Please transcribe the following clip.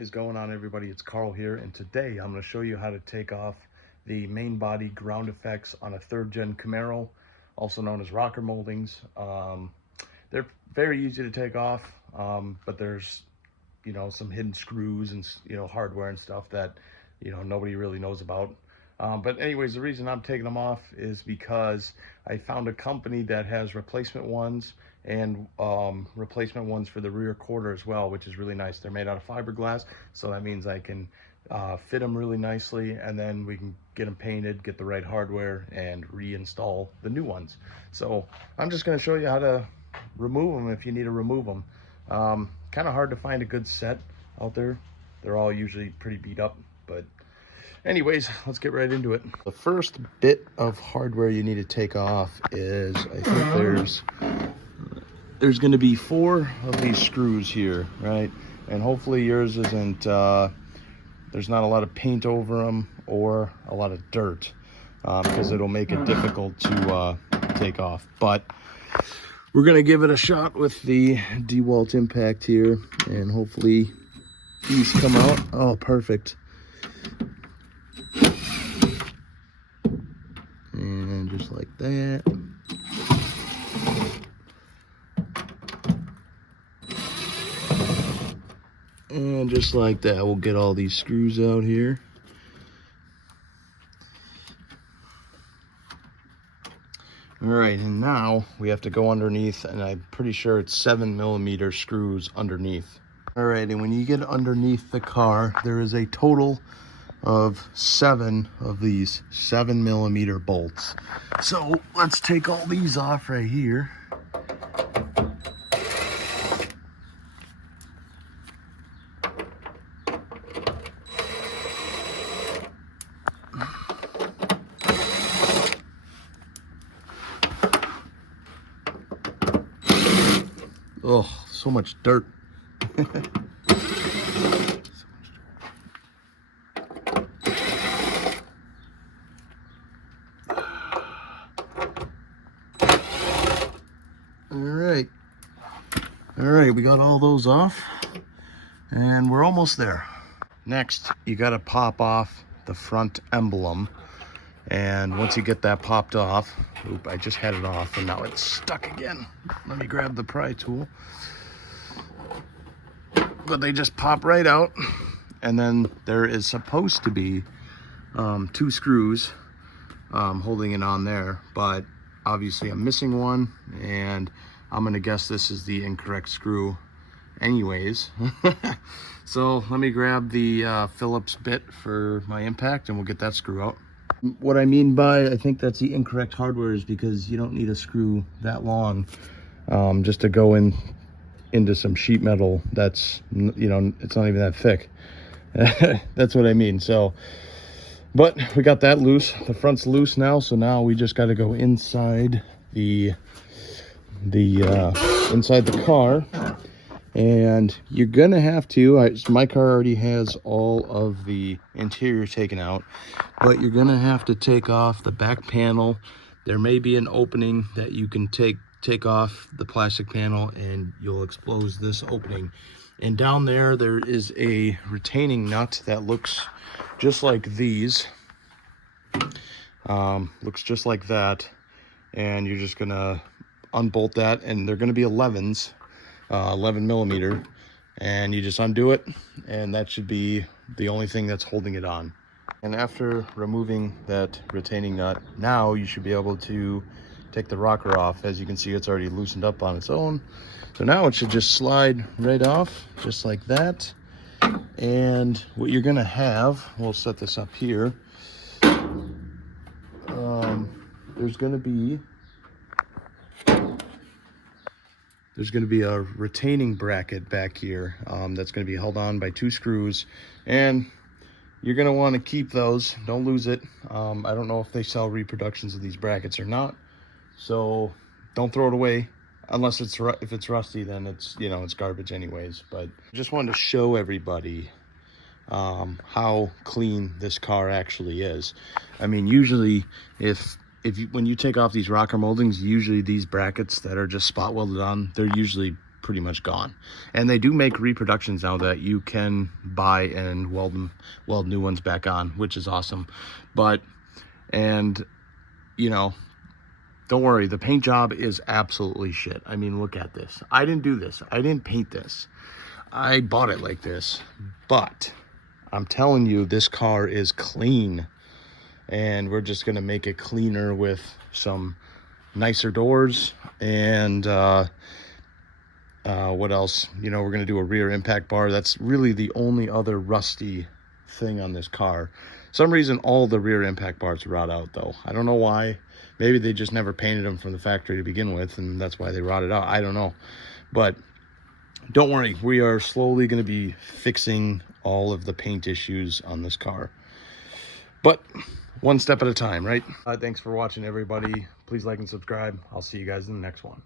Is going on, everybody? It's Carl here, and today I'm going to show you how to take off the main body ground effects on a third gen Camaro, also known as rocker moldings. They're very easy to take off, but there's some hidden screws and hardware and stuff that nobody really knows about. But anyways, the reason I'm taking them off is because I found a company that has replacement ones and replacement ones for the rear quarter as well, which is really nice. They're made out of fiberglass, so that means I can fit them really nicely, and then we can get them painted, get the right hardware, and reinstall the new ones. So I'm just going to show you how to remove them if you need to remove them. Kind of hard to find a good set out there. They're all usually pretty beat up, but anyways, let's get right into it. The first bit of hardware you need to take off is, I think there's going to be 4 of these screws here, right? And hopefully yours isn't, there's not a lot of paint over them or a lot of dirt, because it'll make it difficult to take off. But we're going to give it a shot with the DeWalt Impact here, and hopefully these come out. Oh, perfect. And just like that. And just like that, we'll get all these screws out here. All right, and now we have to go underneath, and I'm pretty sure it's 7mm screws underneath. All right, and when you get underneath the car, there is a total of 7 of these 7mm bolts. So let's take all these off right here. Oh, so much dirt. All right, we got all those off, and we're almost there. Next, you got to pop off the front emblem, and once you get that popped off, oop, I just had it off and now it's stuck again. Let me grab the pry tool. But they just pop right out, and then there is supposed to be 2 screws holding it on there, but obviously I'm missing one, and I'm gonna guess this is the incorrect screw anyways. So let me grab the Phillips bit for my impact, and we'll get that screw out. What I mean by I think that's the incorrect hardware is because you don't need a screw that long just to go into some sheet metal that's, it's not even that thick. That's what I mean. So, but we got that loose. The front's loose now, so now we just got to go inside inside the car, and you're gonna have to, my car already has all of the interior taken out, but you're gonna have to take off the back panel. There may be an opening that you can take off the plastic panel, and you'll expose this opening, and down there is a retaining nut that looks just like these, looks just like that, and you're just gonna unbolt that, and they're going to be 11s, 11mm, and you just undo it, and that should be the only thing that's holding it on. And after removing that retaining nut, now you should be able to take the rocker off. As you can see, it's already loosened up on its own, so now it should just slide right off just like that. And what you're going to have, we'll set this up here, there's going to be a retaining bracket back here that's going to be held on by 2 screws, and you're going to want to keep those. Don't lose it. I don't know if they sell reproductions of these brackets or not, so don't throw it away unless if it's rusty, then it's it's garbage anyways. But I just wanted to show everybody how clean this car actually is. I mean, usually when you take off these rocker moldings, usually these brackets that are just spot welded on, they're usually pretty much gone. And they do make reproductions now that you can buy and weld new ones back on, which is awesome. But, and you know, don't worry, the paint job is absolutely shit. I mean, look at this. I didn't do this. I didn't paint this. I bought it like this. But I'm telling you, this car is clean. And we're just going to make it cleaner with some nicer doors. And what else? You know, we're going to do a rear impact bar. That's really the only other rusty thing on this car. Some reason all the rear impact bars rot out, though. I don't know why. Maybe they just never painted them from the factory to begin with, and that's why they rotted out. I don't know. But don't worry, we are slowly going to be fixing all of the paint issues on this car. But one step at a time, right? Thanks for watching, everybody. Please like and subscribe. I'll see you guys in the next one.